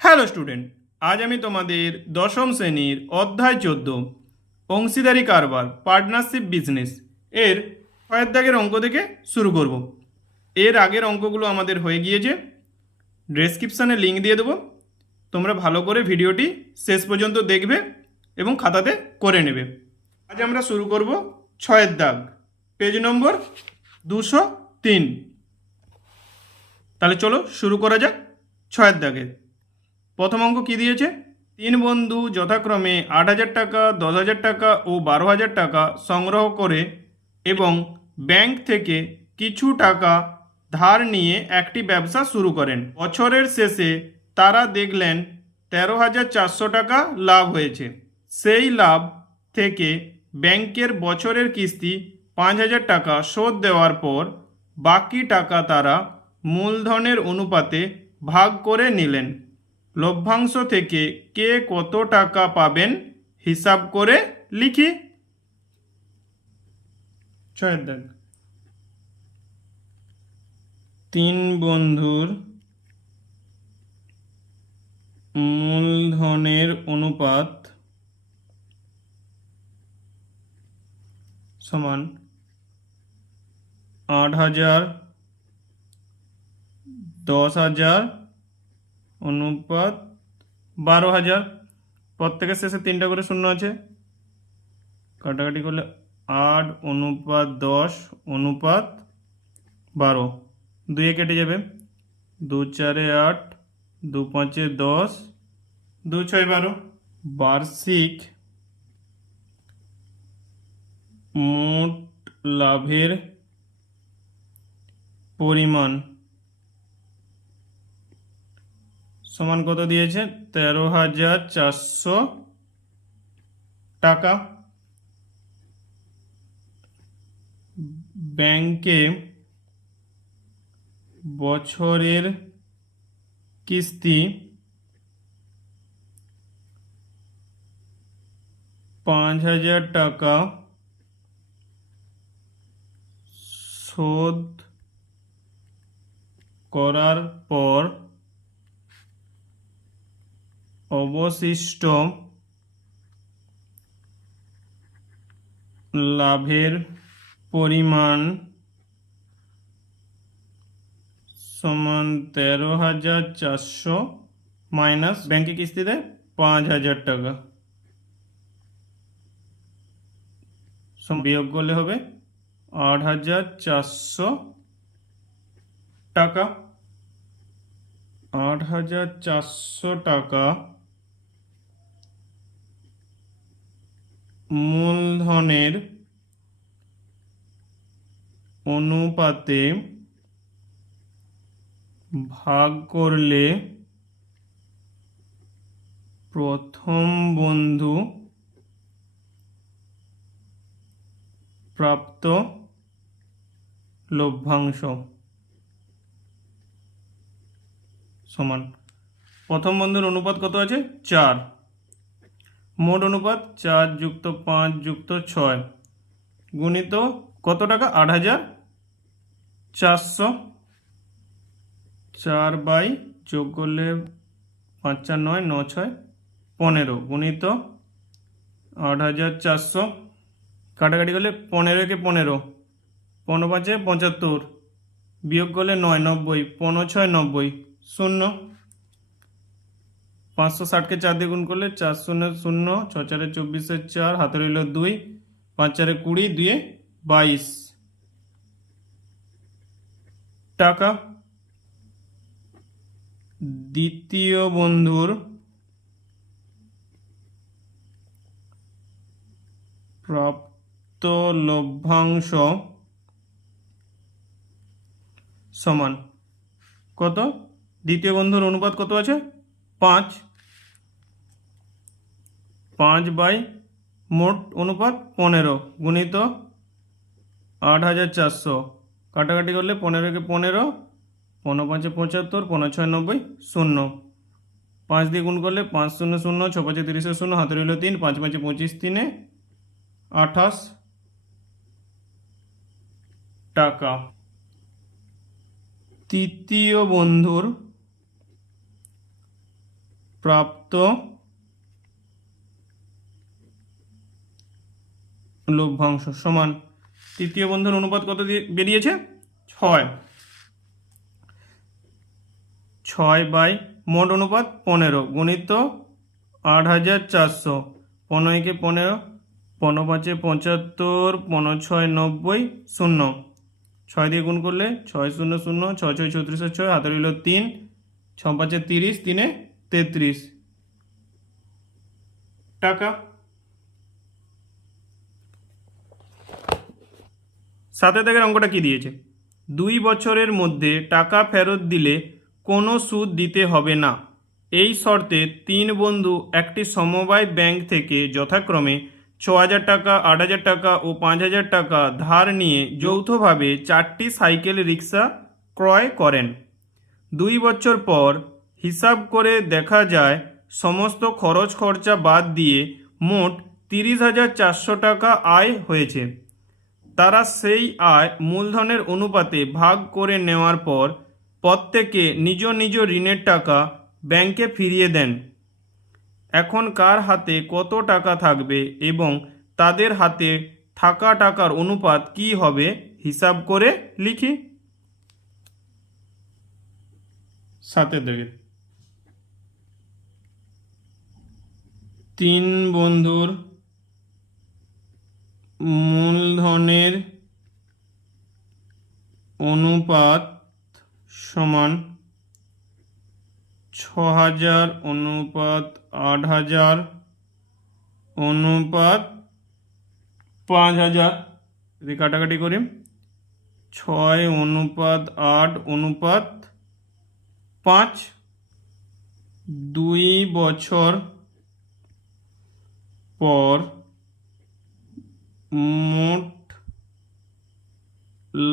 Hello student, আজ আমি তোমাদের দশম শ্রেণীর অধ্যায় 14 অংশীদারি কারবার পার্টনারশিপ বিজনেস এর ছয়ের দাগের অঙ্ক থেকে শুরু করব। এর আগের অঙ্কগুলো আমাদের হয়ে গিয়েছে, ডেসক্রিপশানে লিঙ্ক দিয়ে দেবো। তোমরা ভালো করে ভিডিওটি শেষ পর্যন্ত দেখবে এবং খাতাতে করে নেবে। আজ আমরা শুরু করব ছয়ের দাগ, পেজ নম্বর 203। তাহলে চলো শুরু করা যাক ছয়ের দাগে। প্রথম অঙ্ক কী দিয়েছে? তিন বন্ধু যথাক্রমে 8,000 টাকা, 10,000 টাকা ও 12,000 টাকা সংগ্রহ করে এবং ব্যাংক থেকে কিছু টাকা ধার নিয়ে একটি ব্যবসা শুরু করেন। বছরের শেষে তারা দেখলেন 13,400 টাকা লাভ হয়েছে। সেই লাভ থেকে ব্যাংকের বছরের কিস্তি 5,000 টাকা শোধ দেওয়ার পর বাকি টাকা তারা মূলধনের অনুপাতে ভাগ করে নিলেন। লভ্যাংশ থেকে কে কত টাকা পাবেন হিসাব করে লিখি। ছয়ের দাগ, তিন বন্ধুর মূলধনের অনুপাত সমান 8,000, 10,000 অনুপাত 12,000। প্রত্যেকের শেষে 3টা করে শূন্য আছে, কাটাকাটি করলে 8 অনুপাত 10 অনুপাত 12, 2 কেটে যাবে, 2 4 8, 2 5 10, 2 6 12। বার্ষিক মোট লাভের পরিমাণ সমান কত দিয়েছে? 13,400 টাকা। ব্যাংকে বছরের কিস্তি 5,000 টাকা শোধ করার পর অবশিষ্ট লাভের পরিমাণ সমান 13,400 মাইনাস ব্যাংকে কিস্তি দেয় 5,000 টাকা, বিয়োগ করলে হবে 8,400 টাকা। 8,400 টাকা মূলধনের অনুপাতে ভাগ করলে প্রথম বন্ধু প্রাপ্ত লভ্যাংশ সমান, প্রথম বন্ধুর অনুপাত কত আছে? 4। মোট অনুপাত 4 যুক্ত 5 যুক্ত 6 গুণিত কত টাকা? 8,400। 4 বাই যোগ করলে 5 4 9, 9 6 15 গুণিত 8,400, কাটাকাটি করলে 15 কে 15, 15 5 75, বিয়োগ করলে 9 90, 15 6 90, 0। 560 কে 4 দিয়ে গুণ করলে 4 0 0, 6 4 24, 4 হাতে রইল 2, 5 4 20, 2 22 টাকা। দ্বিতীয় বন্ধুর প্রাপ্ত লভ্যাংশ সমান কত? দ্বিতীয় বন্ধুর অনুপাত কত আছে? 5। 5 বাই মোট অনুপাত 15 গুণিত 8,400, কাটাকাটি করলে 15 কে 15, 15 5 75, 15 6 90, 0। 5 দিয়ে গুণ করলে 5 0 0, 6 5 30, 0 হাতে রইল 3, 5 5 25, 3 28 টাকা। তৃতীয় বন্ধুর প্রাপ্ত লভ্যাংশ সমান তৃতীয় বন্ধুর অনুপাত কত বেরিয়েছে? 6। 6 বাই মোট অনুপাত 15 গুণিত 8400, 15 × 15, 15 × 5 = 75, 15 × 6 = 90, 0। 6 দিয়ে গুণ করলে 6 0 0, 6 6 36, 6 হাতে রইল 3, 6 5 30, 3 33 টাকা। 7 দাগের অঙ্কটা কি দিয়েছে? 2 বছরের মধ্যে টাকা ফেরত দিলে কোনো সুদ দিতে হবে না, এই শর্তে 3 বন্ধু একটি সমবায় ব্যাংক থেকে যথাক্রমে 6,000 টাকা, 8,000 টাকা ও 5,000 টাকা ধার নিয়ে যৌথভাবে 4টি সাইকেল রিক্সা ক্রয় করেন। 2 বছর পর হিসাব করে দেখা যায় সমস্ত খরচ খরচা বাদ দিয়ে মোট 30,400 টাকা আয় হয়েছে। তারা সেই আয় মূলধনের অনুপাতে ভাগ করে নেওয়ার পর প্রত্যেকে নিজ নিজ ঋণের টাকা ব্যাংকে ফিরিয়ে দেন। এখন কার হাতে কত টাকা থাকবে এবং তাদের হাতে থাকা টাকার অনুপাত কি হবে হিসাব করে লিখি। 7 দাগে 3 বন্ধুর মূলধনের অনুপাত সমান 6,000 অনুপাত 8,000 অনুপাত 5,000। যদি কাটাকাটি করি 6 অনুপাত 8 অনুপাত 5। 2 বছর পর মোট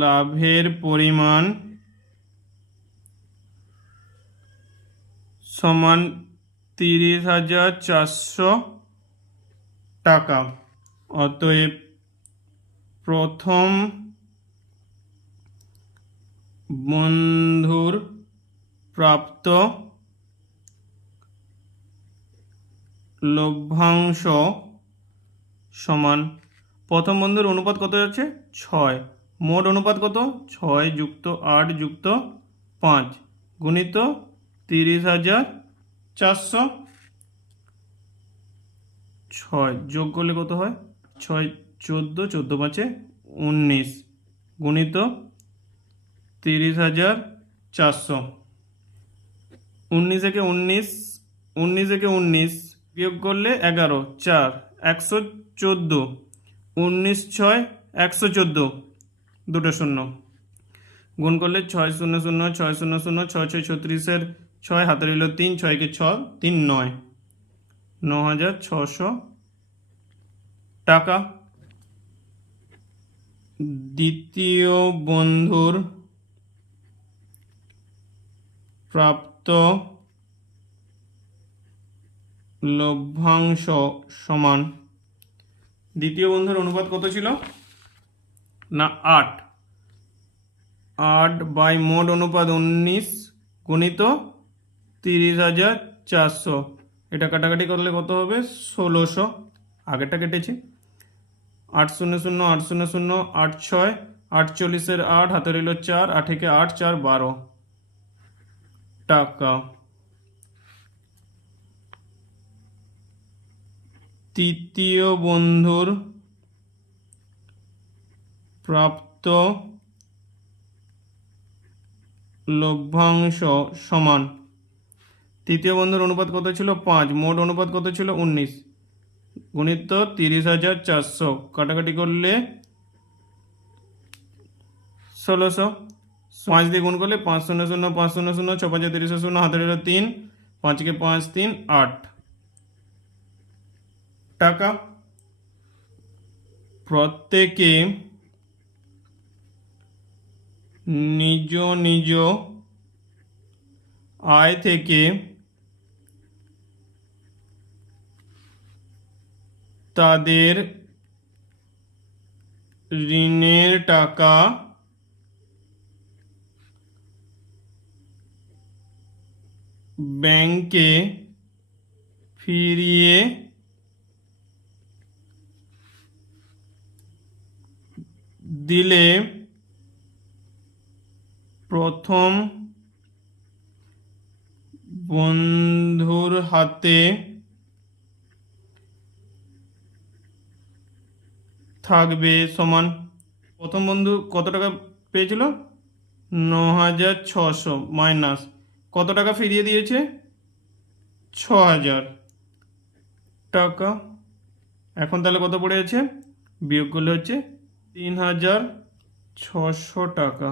লাভের পরিমাণ সমান 30,400 টাকা। অতএব প্রথম বন্ধুর প্রাপ্ত লভ্যাংশ সমান, প্রথম বন্ধুর অনুপাত কত যাচ্ছে? 6। মোট অনুপাত কত? 6 + 8 + 5 গুণিত 30,400। 6 যোগ করলে কত হয়? 6 14, 14 5 19 গুণিত 30,400। 19 থেকে 19, 19 থেকে 19 বিয়োগ করলে 11, 4 114, 19 6 114, দুটো শূন্য গুণ করলে 6 0 0 6 0 0, 6 6 36, 6 হাতে রইল 3, 6 কে 6 3 9, 9,600 টাকা। দ্বিতীয় বন্ধুর প্রাপ্ত লভ্যাংশ সমান, দ্বিতীয় বন্ধুর অনুপাত কত ছিল? না 8। 8 বাই মোট অনুপাত 19 গুণিত 30,400। এটা কাটাকাটি করলে কত হবে? 1600। আগেরটা কেটেছি। 8 0 0 8 0 0 8 6 48, 8 হাতে রইল 4, 8 কে 8 4 12 টাকা। তৃতীয় বন্ধুর প্রাপ্ত লভ্যাংশ সমান, তৃতীয় বন্ধুর অনুপাত কত ছিল? 5। মোট অনুপাত কত ছিল? 19 গুণিত 30,400। কাটাকাটি করলে 1600। 5 দিয়ে গুণ করলে 5 0 0 5 0 0, 6 5 30 0, হাতে রইল 3, 5 কে 5 3 8 টাকা। প্রত্যেকে নিজ নিজ আয় থেকে তাদের ঋণের টাকা ব্যাংকে ফিরিয়ে দিলে প্রথম বন্ধুর হাতে থাকবে সমান, প্রথম বন্ধু কত টাকা পেয়েছিল, 9,600 মাইনাস কত টাকা ফিরিয়ে দিয়েছে, 6,000 টাকা। এখন তাহলে কত পড়ে আছে, বিয়োগ করলে হচ্ছে 3,600 টাকা।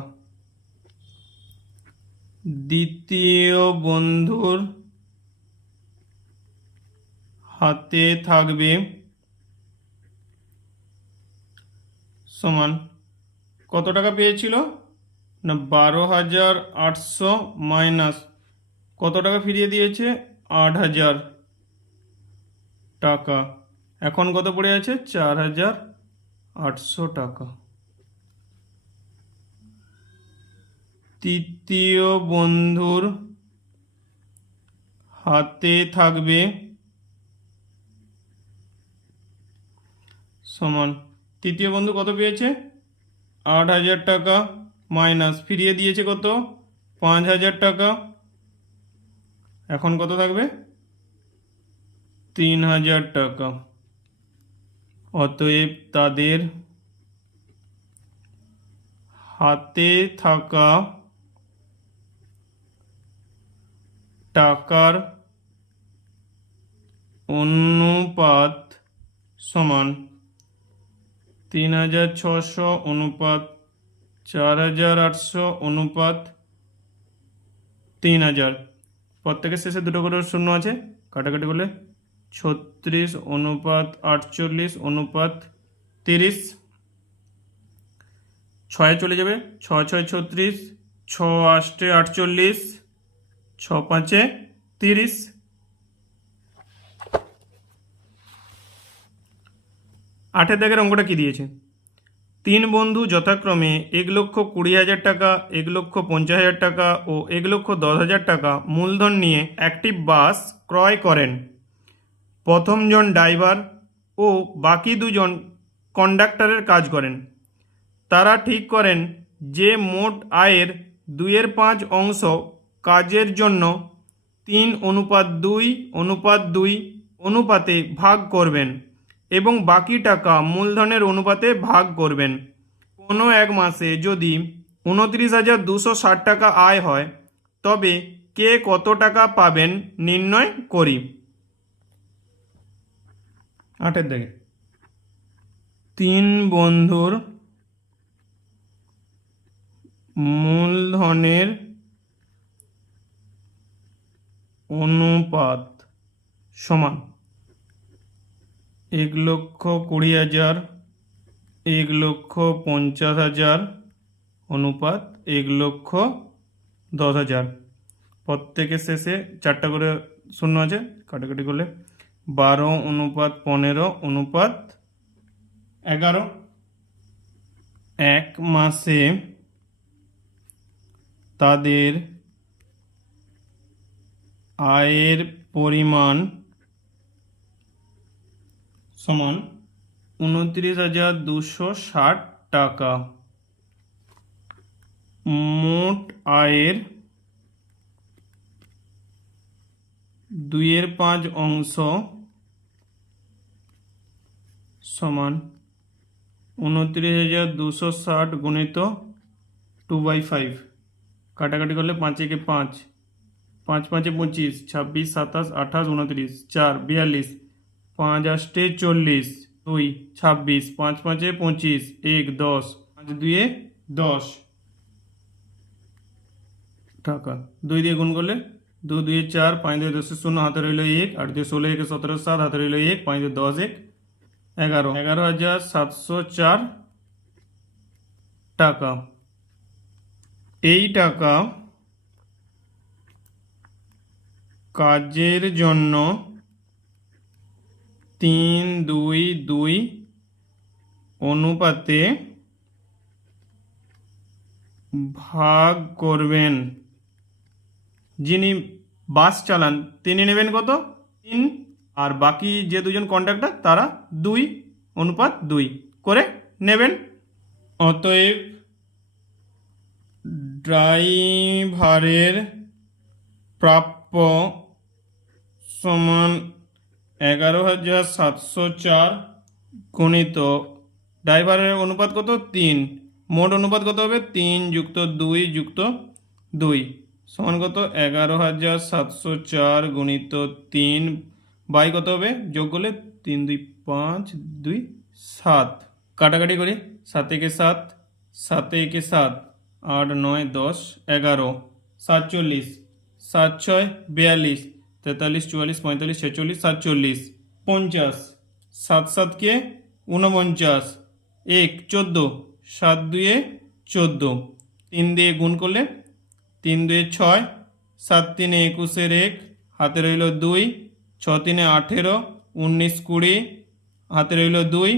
দ্বিতীয় বন্ধুর হাতে থাকবে সমান কত টাকা পেয়েছিল না, 12,800 মাইনাস কত টাকা ফিরিয়ে দিয়েছে, 8,000 টাকা। এখন কত পড়ে আছে, 4,800 টাকা। তৃতীয় বন্ধুর হাতে থাকবে সমান, তৃতীয় বন্ধু কত পেয়েছে, 8,000 টাকা মাইনাস ফিরিয়ে দিয়েছে কত, 5,000 টাকা। এখন কত থাকবে, 3,000 টাকা। অতএব তাদের হাতে থাকা টাকার অনুপাত সমান 3,600 অনুপাত 4,800 অনুপাত 3,000। প্রত্যেকের শেষে দুটো করে শূন্য আছে, কাটাকাটি করলে 36 অনুপাত 48 অনুপাত 30, 6 চলে যাবে, 6 6 36, 6 8 48, 6 5 30। 8 দাগের অঙ্কটা কি দিয়েছে, 3 বন্ধু যথাক্রমে 1,20,000 টাকা, 1,50,000 টাকা ও 1,10,000 টাকা মূলধন নিয়ে একটি বাস ক্রয় করেন। প্রথম জন ড্রাইভার ও বাকি দুজন কন্ডাক্টরের কাজ করেন। তারা ঠিক করেন যে মোট আয়ের 2/5 অংশ কাজের জন্য 3:2:2 অনুপাতে ভাগ করবেন এবং বাকি টাকা মূলধনের অনুপাতে ভাগ করবেন। কোনো এক মাসে যদি 29,260 টাকা আয় হয় তবে কে কত টাকা পাবেন নির্ণয় করি। 8 দাগে 3 বন্ধুর মূলধনের অনুপাত সমান 1,20,000, 1,50,000 অনুপাত 1,10,000। প্রত্যেকের শেষে 4টা করে শূন্য আছে, কাটাকাটি করলে 12 অনুপাত 15 অনুপাত 11। এক মাসে তাদের আয়ের পরিমাণ সমান 29,260 টাকা। মোট আয়ের 2/5 অংশ সমান 29,260 গুণিত 2/5, কাটাকাটি করলে 5 একে 5, 5 5 25, 26 27 28 29, 4 42, 5 8 40, 2 26, 5 5 25, 1 10, 5 2 10 টাকা। 2 দিয়ে গুণ করলে 2 2 4, 5 2 10 0, হাতে রইল 1, 8 2 16 1 17 7, হাতে রইল 1, 5 2 10 1 11, 11,704 টাকা। এই টাকা কাজের জন্য 3:2 অনুপাতে ভাগ করবেন। যিনি বাস চালান তিনি নেবেন কত, 3, আর বাকি যে দুজন কন্ডাক্টর তারা 2:2 করে নেবেন। অতএব ড্রাইভারের প্রাপ্য সমান 11,704 গুণিত ড্রাইভারের অনুপাত কত 3, মোট অনুপাত কত হবে 3 + 2 + 2 সমান কত 11,704 গুণিত 3 বাই কত হবে যোগ করলে 3 2 5 2 7 কাটাকাটি করি 7 একে 7 7 একে 7 8 9 10 11 47 7 6 42 43 44 45 46 47 50 7 7 के 49 1 14 7 2 14 3 দিয়ে গুণ করলে 3 2 6 7 3 21 1 হাতে রইল 2 6 3 18 19 20 হাতে রইল 2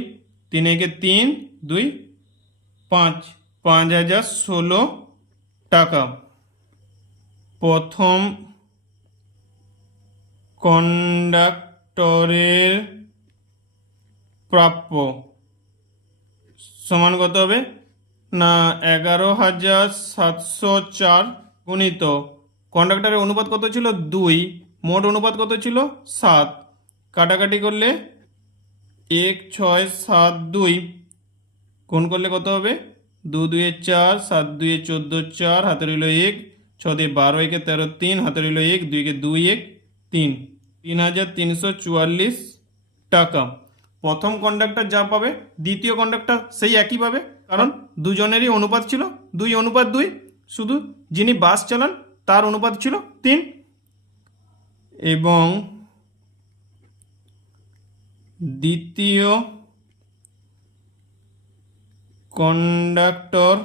3 1 3 2 5 5,016 টাকা। প্রথম কন্ডাক্টরের প্রাপ্য সমান কত হবে না 11,704 গুণিত কন্ডাক্টরের অনুপাত কত ছিল 2, মোট অনুপাত কত ছিল 7, কাটাকাটি করলে 1 6 7 2 গুণ করলে কত হবে 2 2 4 7 2 14 4 হাতে রইল 1 6 দিয়ে 12 1 13 3 হাতে রইল 1 2 2 1 3 3,344 টাকা। প্রথম কন্ডাক্টর যা পাবে দ্বিতীয় কন্ডাক্টর সেই একই পাবে, কারণ দুজনেরই অনুপাত ছিল 2:2, শুধু যিনি বাস চালান তার অনুপাত ছিল 3। এবং দ্বিতীয় কন্ডাক্টর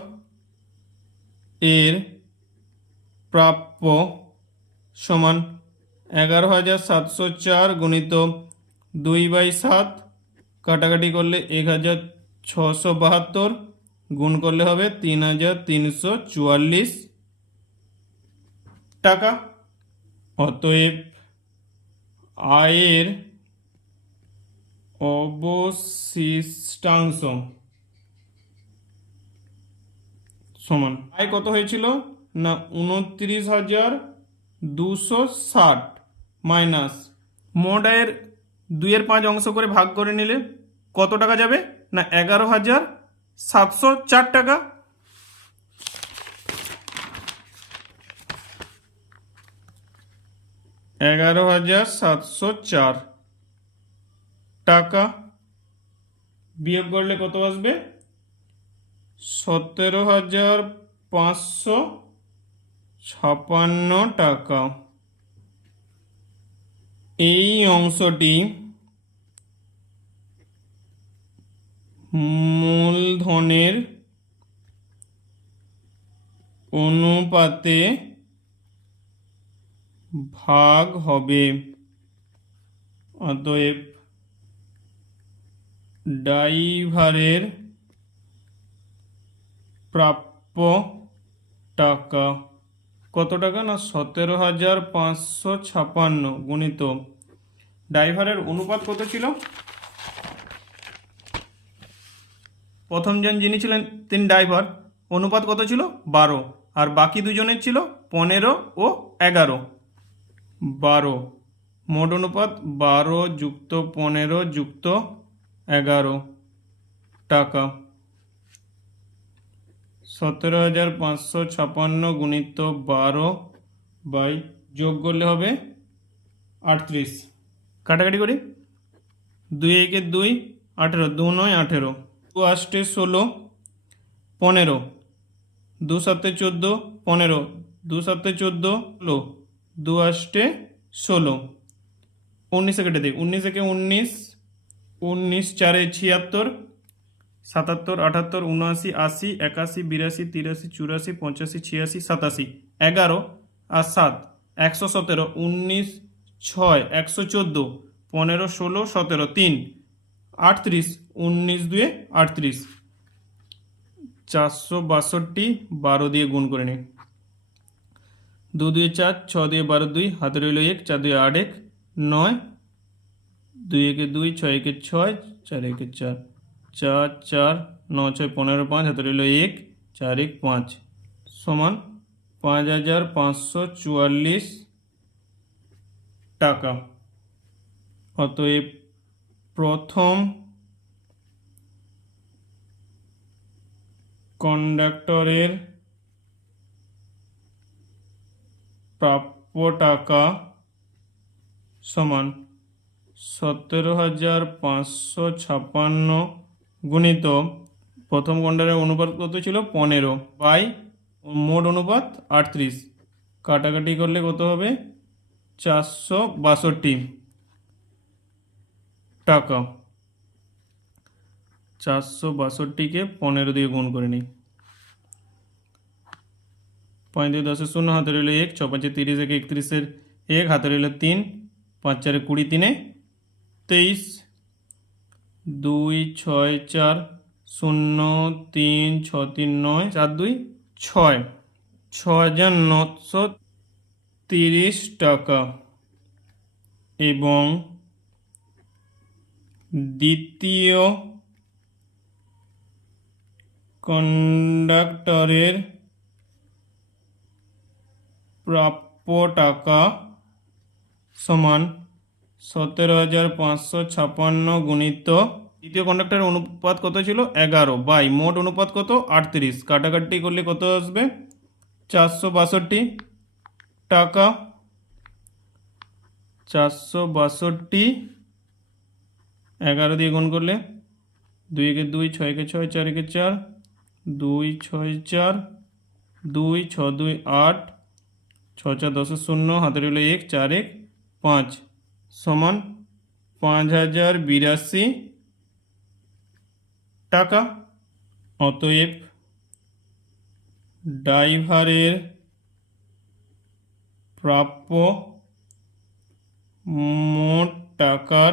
এর প্রাপ্য সমান 11,704 গুণিত 2/7 কাটাকাটি করলে 1,672 গুণ করলে হবে 3,344 টাকা। অতএব আয়ের অবশিষ্টাংশ সমান আয় কত হয়েছিল না 29,260 মাইনাস মোট আয়ের 2/5 অংশ করে ভাগ করে নিলে কত টাকা যাবে না 11,704 টাকা। টাকা বিয়োগ করলে কত আসবে 17,556 টাকা। এই অংশটি মূলধনের অনুপাতে ভাগ হবে। অতএব ড্রাইভারের প্রাপ্য টাকা কত টাকা না 17,556 গুণিত ড্রাইভারের অনুপাত কত ছিল, প্রথম জন যিনি ছিলেন তিনি ড্রাইভার, অনুপাত কত ছিল 12, আর বাকি দুজনের ছিল 15 ও 11। 12 মোট অনুপাত 12 + 15 + 11 টাকা। 17,556 গুণিত 12 বাই যোগ করলে হবে 38, কাটাকাটি করি 2 1 2 18 2 9 18 2 8 16 15 2 7 14 15 2 7 14 2 8 16 19 কেটে দিই 19 একে 19 19 4 76 77 78 79 80 81 82 83 84 85 86 87 11 আর 7 117 19 6 114 15 16 17 3 38 19 2 38 462 12 দিয়ে গুণ করে নিই 2 2 4 6 দিয়ে 12 2 হাতে রইল 1 4 2 8 1 9 দুই একে দুই, ছয় একে ছয়, চার একে চার, চার চার, ন ছয় 15, 5 হাতে রইল 1, 4 1 5 সমান 5544 টাকা। অতএব প্রথম কন্ডাক্টরের প্রাপ্য টাকা সমান 17,556 গুণিত প্রথম কন্ডাক্টরের অনুপাত কত ছিল 15 বাই মোট অনুপাত 38, কাটাকাটি করলে কত হবে 462 টাকা। 462কে 15 দিয়ে গুণ করে নিই। 5 দিয়ে 10 শূন্য, হাতে রইল 1, 6 5 30, 31 1, হাতে রইল 3, 5 4 20, 3 23, 2 6 4 0 3 6 3 9, 4 2 6, 6,930 টাকা। এবং দ্বিতীয় কন্ডাক্টরের প্রাপ্য টাকা সমান 17,556 গুণিত দ্বিতীয় কন্ডাক্টরের অনুপাত কত ছিল 11 বাই মোট অনুপাত কত 38, কাটাকাটি করলে কত আসবে 462 টাকা। 462 11 দিয়ে গুণ করলে 2 একে 2, 6 একে 6, 4 একে 4, 2 6 4, 2 6 2 8, 6 4 10 শূন্য, হাতে রইল 1, 4 1 5 সমান 5082 টাকা। অতএব ড্রাইভারের প্রাপ্য মোট টাকার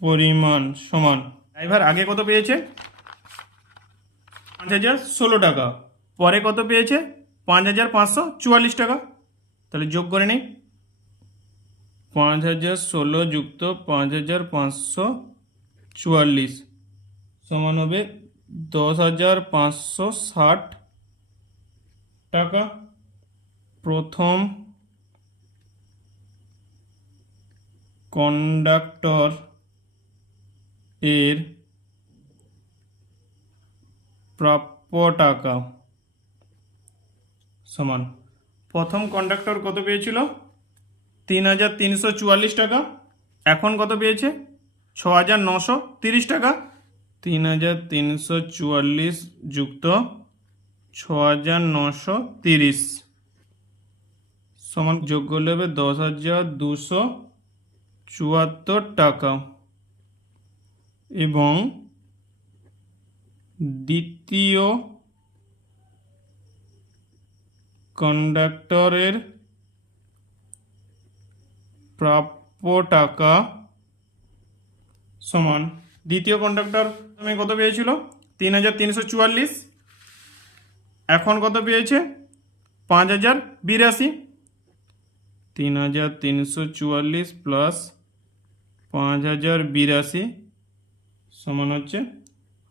পরিমাণ সমান, ড্রাইভার আগে কত পেয়েছে 5016 টাকা, পরে কত পেয়েছে 5544 টাকা। তাহলে যোগ করে নিই, 5016 যুক্ত 5544 সমান হবে 10,560 টাকা। প্রথম কন্ডাক্টর এর প্রাপ্য টাকা সমান, প্রথম কন্ডাক্টর কত পেয়েছিল 3,344 টাকা, এখন কত পেয়েছে 6,930 টাকা। 3,344 যুক্ত 6,930 সমান যোগ করলে হবে 10,274 টাকা। এবং দ্বিতীয় কন্ডাক্টরের প্রাপ্য টাকা সমান, দ্বিতীয় কন্ডাক্টর তুমি কত পেয়েছিল 3,344, এখন কত পেয়েছে 5,082, 3,344 প্লাস 5,082 সমান হচ্ছে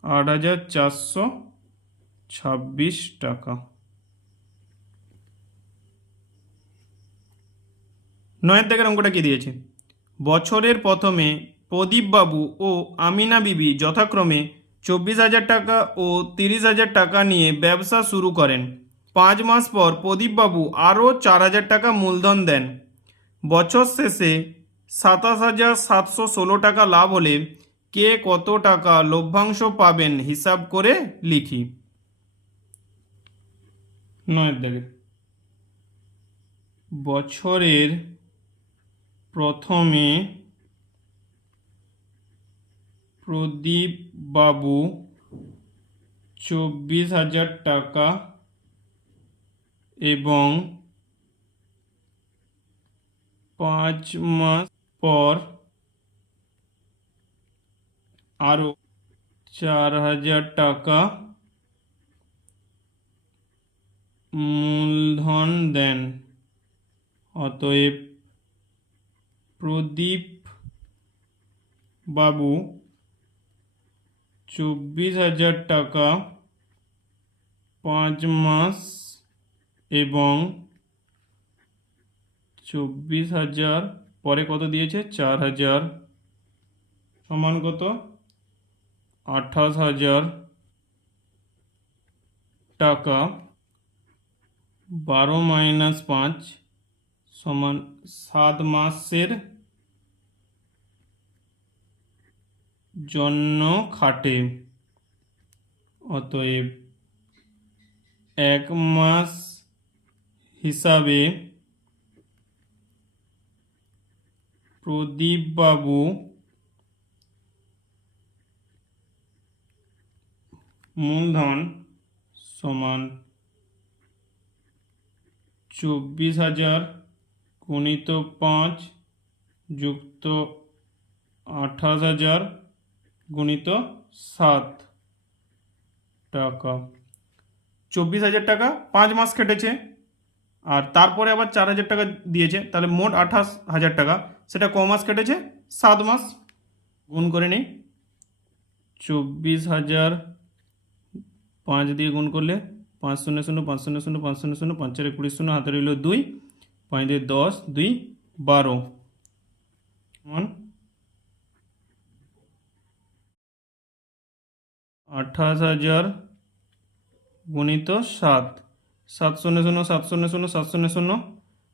8,426 টাকা। 9 দাগের অঙ্কটা কি দিয়েছে, বছরের প্রথমে প্রদীপবাবু ও আমিনা বিবি যথাক্রমে 24,000 টাকা ও 30,000 টাকা নিয়ে ব্যবসা শুরু করেন। 5 মাস পর প্রদীপবাবু আরও 4,000 টাকা মূলধন দেন। বছর শেষে 27,716 টাকা লাভ হলে কে কত টাকা লভ্যাংশ পাবেন হিসাব করে লিখি। 9 দাগে, বছরের প্রথমে প্রদীপবাবু 24,000 টাকা এবং 5 মাস পর আরও 4,000 টাকা মূলধন দেন। অতএব প্রদীপ বাবু 24,000 টাকা 5 মাস এবং 24,000 পরে কত দিয়েছে 4,000 সমান কত 28,000 টাকা 12 মাইনাস 5 সমান 7 মাসের জন্য খাটে। অতএব 1 মাস হিসাবে প্রদীপবাবু মূলধন সমান 24,000 গুণিত 5 যুক্ত 28,000 গুণিত 7 টাকা। 24,000 টাকা 5 মাস কেটেছে আর তারপরে আবার 4,000 টাকা দিয়েছে, তাহলে মোট 28,000 টাকা। সেটা ক মাস কেটেছে 7 মাস। গুণ করে নিই। 24,000 5 দিয়ে গুণ করলে 5 0 0 5 0 0 5 0 0 5 4 20 0 হাতে রইল 2 5 দিয়ে 10 2 12 সমান 28,000 গুণিত 7 7 0 0 7 0 0 7 0 0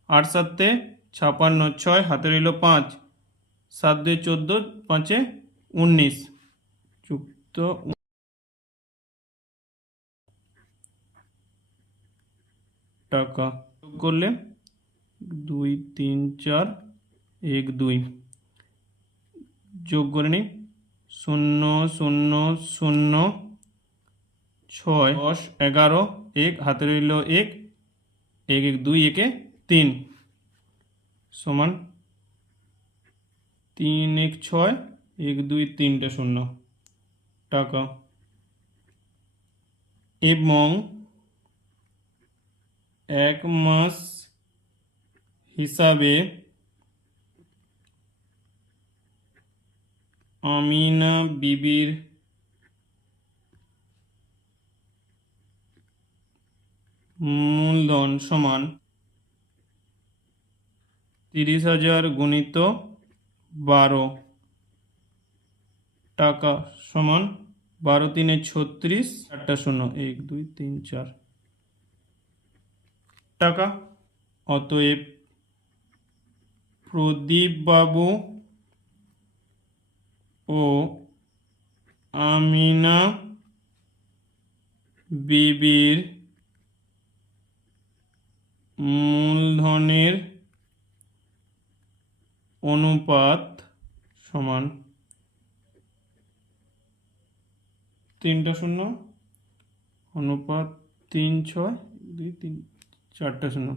8 7 56 6 হাতে রইল 5 7 2 14 5 19 যুক্ত টাকা যোগ করলে 2 3 4 1 2 যোগ করে নিই 0 0 0 6 10 11 1 হাতে রইল 1 1 1 2 1 3 সমান 3 1 6 1 2 3 0 টাকা এবং 1 মাস হিসাবে আমিনা বিবির মূলধন সমান 30,000 গুণিত 12 টাকা সমান 12 3 36 4টা 0 1 2 3 4 টাকা। অতএব প্রদীপ বাবু ও আমিনা বিবির মূলধনের অনুপাত সমান 3টা 0 অনুপাত 3 6 2 3 4টা 0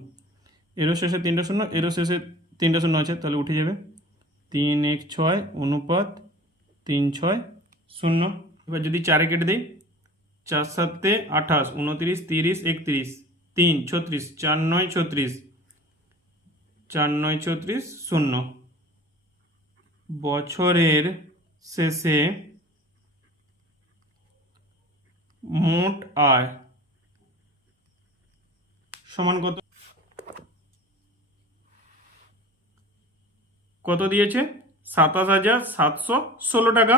এরও শেষে 3টা 0 এরও শেষে 3টা 0 আছে, তাহলে উঠে যাবে 3 1 6 অনুপাত 3 6 0। এবার যদি 4 কেটে দিই 4 7 28 29 30 31 3 36 4 9 36 4 9 36 0। বছরের শেষে মোট আয় সমান কত কত দিয়েছে 27,716 টাকা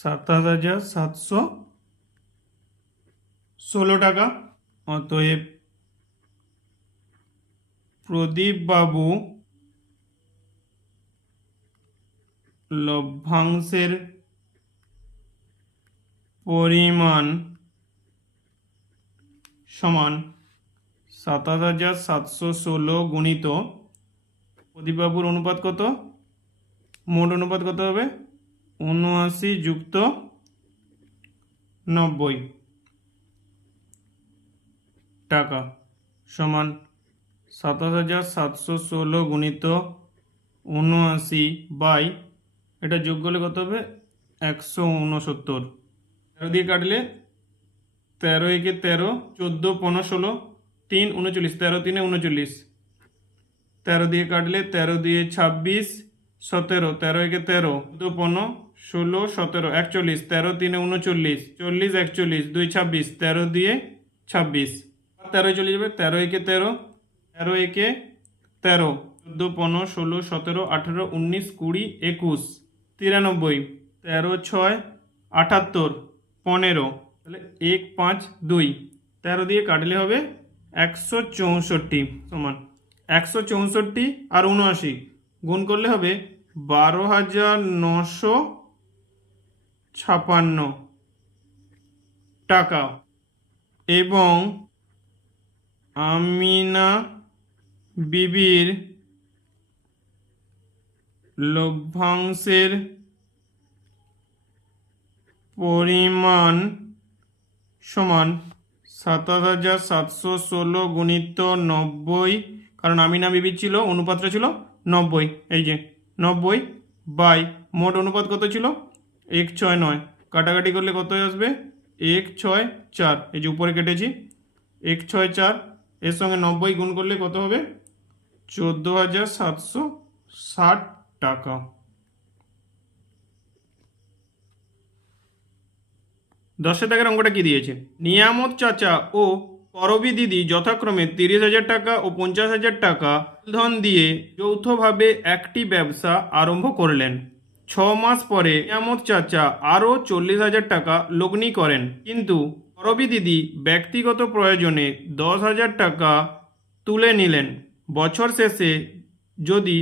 27,716 টাকা। অতএব প্রদীপ বাবু লভ্যাংশের পরিমাণ সমান 27,716 গুণিত প্রদীপবাবুর অনুপাত কত, মোট অনুপাত কত হবে 79 যুক্ত 90 টাকা সমান 27,716 গুণিত 79 বাই এটা যোগ করলে কত হবে 169 13 দিয়ে কাটলে 13 একে 13 14 15 16 3 39 13 3 39 13 দিয়ে কাটলে 13 দিয়ে 26, 17, 13 একে 13, 2 15, 16, 17, 41, 13 3 39, 40, 41, 2 26, 13 দিয়ে 26, 13 চলে যাবে, 13 একে 13, 13 একে 13, 14 15, 16, 17, 18, 19, 20, 21, 93, 13 6 78, 15, তাহলে 1 5 2, 13 দিয়ে কাটলে হবে 164 সমান 164 আর 79 গুণ করলে হবে 12,956 টাকা। এবং আমিনা বিবির লভ্যাংশের পরিমাণ সমান 27,716 গুণিত 90, কারণ আমিনা বিবির ছিল অনুপাতটা ছিল 90, এই যে 90 বাই মোট অনুপাত কত ছিল 169, কাটাকাটি করলে কত আসবে 164, এই যে উপরে কেটেছি 164, এর সঙ্গে 90 গুণ করলে কত হবে 14,760 টাকা। 10 টাকার অঙ্কটা কি দিয়েছে? নিয়ামত চাচা ও করবী দিদি যথাক্রমে 30,000 টাকা ও 50,000 টাকা মূলধন দিয়ে যৌথভাবে একটি ব্যবসা আরম্ভ করলেন। 6 মাস পরে নিয়ামত চাচা আরও 40,000 টাকা লগ্নি করেন, কিন্তু করবী দিদি ব্যক্তিগত প্রয়োজনে 10,000 টাকা তুলে নিলেন। বছর শেষে যদি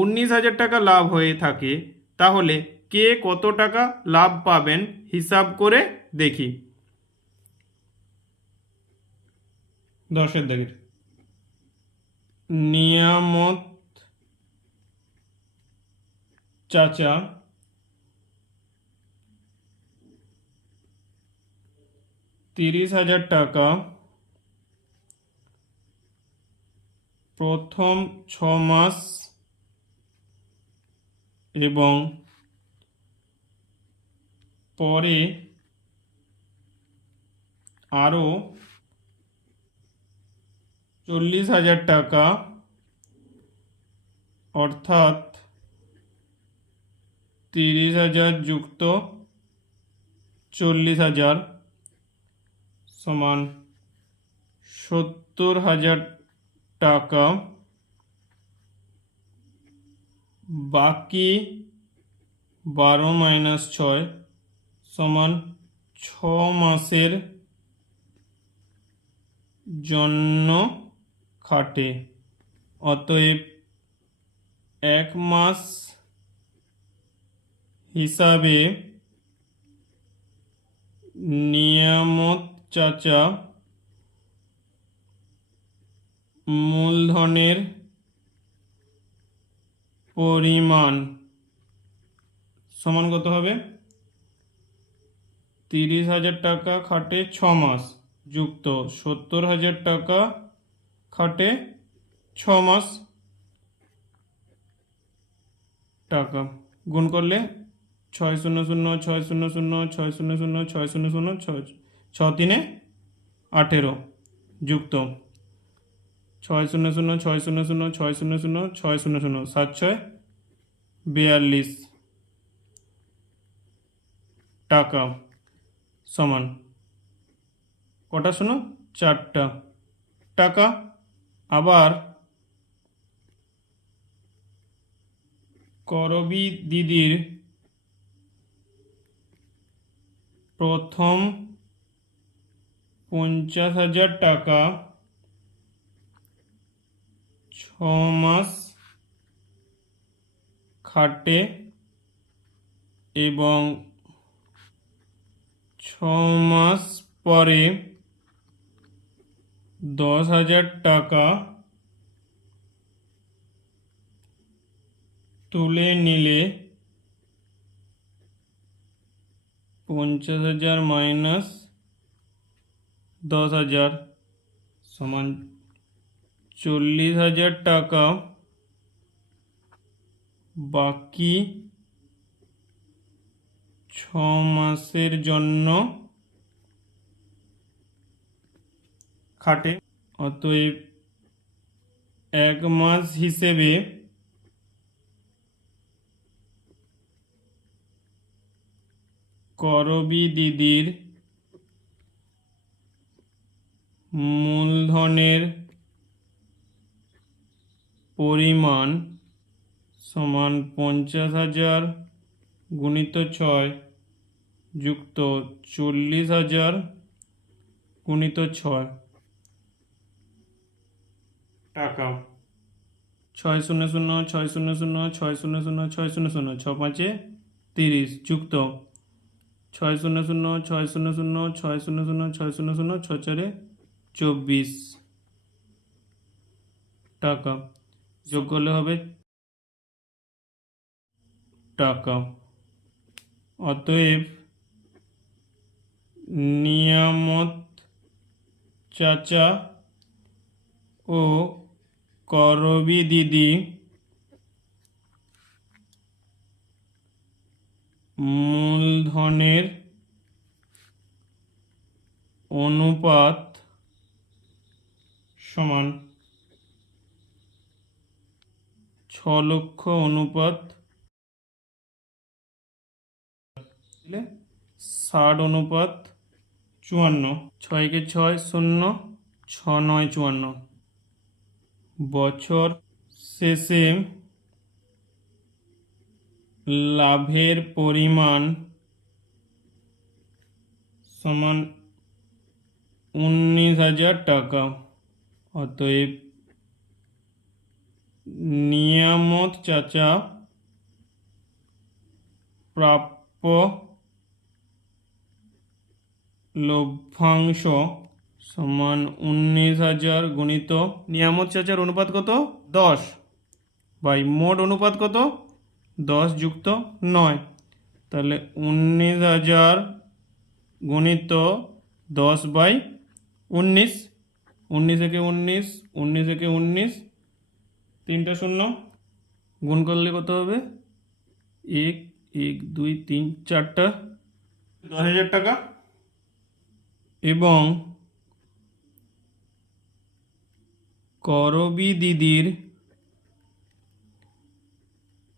19,000 টাকা লাভ হয়ে থাকে, তাহলে কে কত টাকা লাভ পাবেন হিসাব করে দেখি। 10 দাগের নিয়ামত চাচা 30,000 টাকা প্রথম 6 মাস এবং পরে আরও 40,000 টাকা, অর্থাৎ 30,000 যুক্ত 40,000 সমান 70,000 টাকা। বাকি 12 - 6 সমান 6 মাসের জন্য খাটে। অতএব 1 মাস হিসাবে নিয়ামত চাচা মূলধনের পরিমাণ সমান কত হবে? 30,000 টাকা খাটে 6 মাস যুক্ত 70,000 টাকা খাটে 6 মাস টাকা, গুণ করলে 600 600 600 600 6 3 18 যুক্ত 600 600 600 600 7 6 42 টাকা সমান কটা শোনো 4টা টাকা। আবার করবী দিদির প্রথম 50,000 টাকা 6 মাস খাটে এবং 6 মাস পরে 10,000 টাকা তুলে নিলে 50,000 মাইনাস 10,000 সমান 40,000 টাকা বাকি 6 মাসের জন্য খাটে। অতএব এক মাস হিসেবে করবী দিদির মূলধনের পরিমাণ সমান 50,000 গুণিত 6 যুক্ত 40,000 গুণিত 6 টাকা। 600 600 600 600 6 পাঁচে 30 যুক্ত 600 600 600 600 6 চারে 24 টাকা। যোগ করলে হবে টাকা। অতএব নিয়ামত চাচা ও করবী দিদি মূলধনের অনুপাত সমান 6 লক্ষ অনুপাত 60 অনুপাত 54। 6 কে 6 0 6 9 54। বছর শেষে লাভের পরিমাণ সমান 19,000 টাকা। অতএব নিয়ামত চাচা প্রাপ্য লভ্যাংশ সমান 19,000 গুণিত নিয়ামত চাচার অনুপাত কত 10 বাই মোট অনুপাত কত 10 যুক্ত 9, তাহলে 19,000 গুণিত 10 বাই 19, 19 একে 19, 19 একে 19, 3টা 0 গুণ করলে কত হবে 1 1 2 3 4টা 10,000 টাকা। এবং করবী দিদির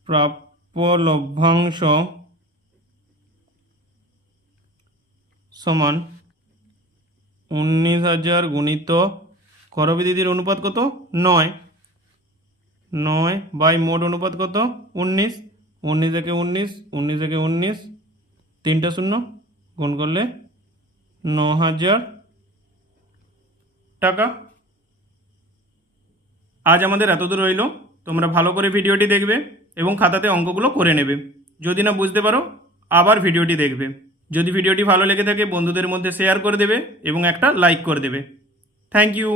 প্রাপ্য লভ্যাংশ সমান 19,000 গুণিত করবী দিদির অনুপাত কত 9, 9 বাই মোট অনুপাত কত 19, 19 একে 19, 19 একে 19, 3টা 0 গুণ করলে 9,000 টাকা। আজ আমাদের এতদূর রইল। তোমরা ভালো করে ভিডিওটি দেখবে এবং খাতাতে অঙ্কগুলো করে নেবে। যদি না বুঝতে পারো আবার ভিডিওটি দেখবে। যদি ভিডিওটি ভালো লেগে থাকে বন্ধুদের মধ্যে শেয়ার করে দেবে এবং একটা লাইক করে দেবে। Thank you.